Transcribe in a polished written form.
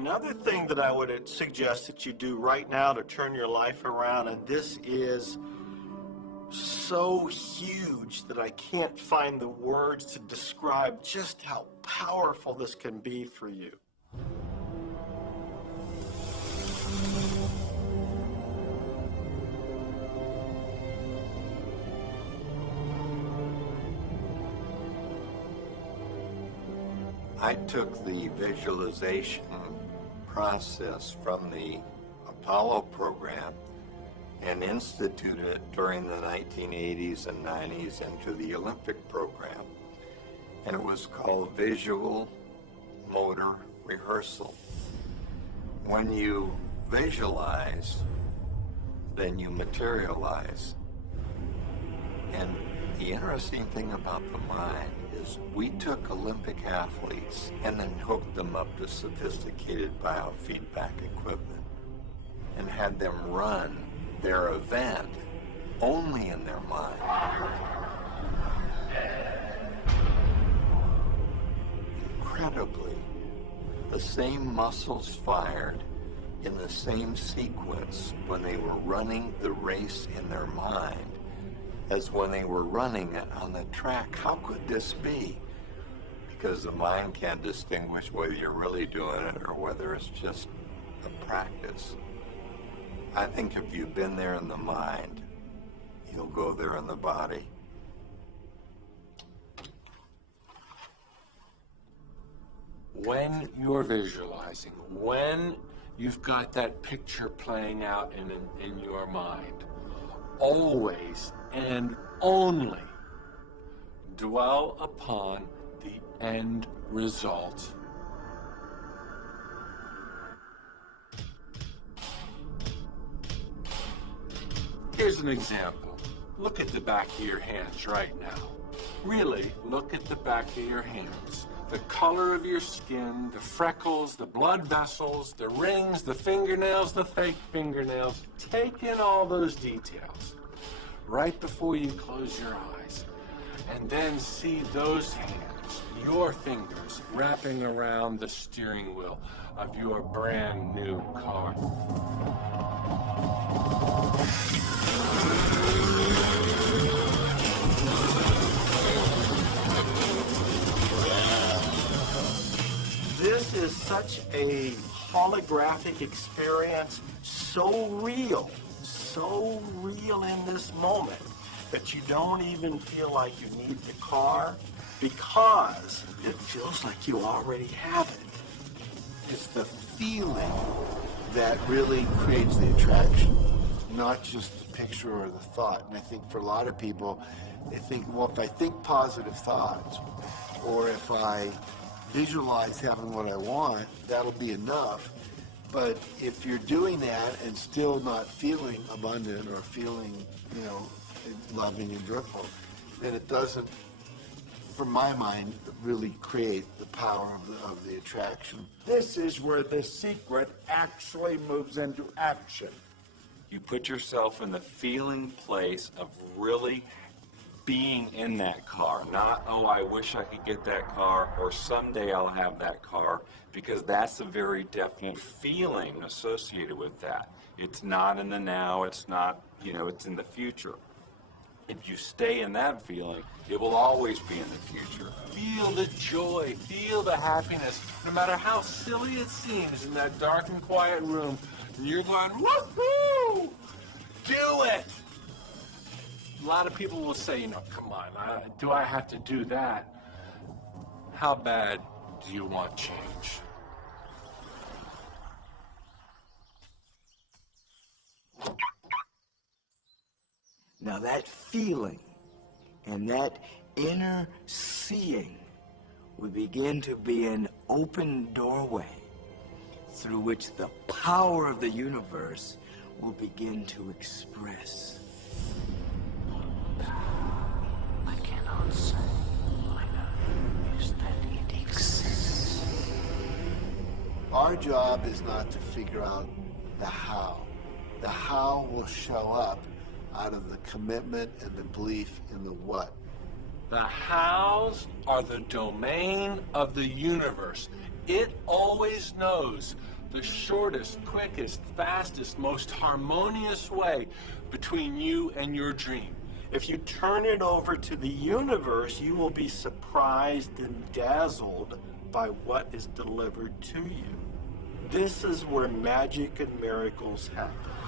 Another thing that I would suggest that you do right now to turn your life around, and this is so huge that I can't find the words to describe just how powerful this can be for you. I took the visualization process from the Apollo program and instituted it during the 1980s and 90s into the Olympic program. And it was called visual motor rehearsal. When you visualize, then you materialize. And the interesting thing about the mind is we took Olympic athletes and then hooked them up to sophisticated biofeedback equipment and had them run their event only in their mind. Incredibly, the same muscles fired in the same sequence when they were running the race in their mind as when they were running it on the track. How could this be? Because the mind can't distinguish whether you're really doing it or whether it's just a practice. I think if you've been there in the mind, you'll go there in the body. When you're visualizing, when you've got that picture playing out in your mind, always and only dwell upon the end result. Here's an example. Look at the back of your hands right now. Really, look at the back of your hands. The color of your skin, the freckles, the blood vessels, the rings, the fingernails, the fake fingernails. Take in all those details right before you close your eyes. And then see those hands, your fingers, wrapping around the steering wheel of your brand new car. This is such a holographic experience, so real in this moment that you don't even feel like you need the car because it feels like you already have it. It's the feeling that really creates the attraction, not just the picture or the thought. And I think for a lot of people, they think, well, if I think positive thoughts, or if I visualize having what I want, that'll be enough. But if you're doing that and still not feeling abundant or feeling, loving and joyful, then it doesn't, from my mind, really create the power of the attraction. This is where the secret actually moves into action. You put yourself in the feeling place of really being in that car, not, oh, I wish I could get that car, or someday I'll have that car, because that's a very definite feeling associated with that. It's not in the now, it's not, it's in the future. If you stay in that feeling, it will always be in the future. Feel the joy, feel the happiness, no matter how silly it seems in that dark and quiet room. You're going, woohoo! Do it! A lot of people will say, come on, do I have to do that? How bad do you want change? Now that feeling and that inner seeing will begin to be an open doorway through which the power of the universe will begin to express. I cannot say all I know is that it exists. Our job is not to figure out the how. The how will show up out of the commitment and the belief in the what. The hows are the domain of the universe. It always knows the shortest, quickest, fastest, most harmonious way between you and your dream. If you turn it over to the universe, you will be surprised and dazzled by what is delivered to you. This is where magic and miracles happen.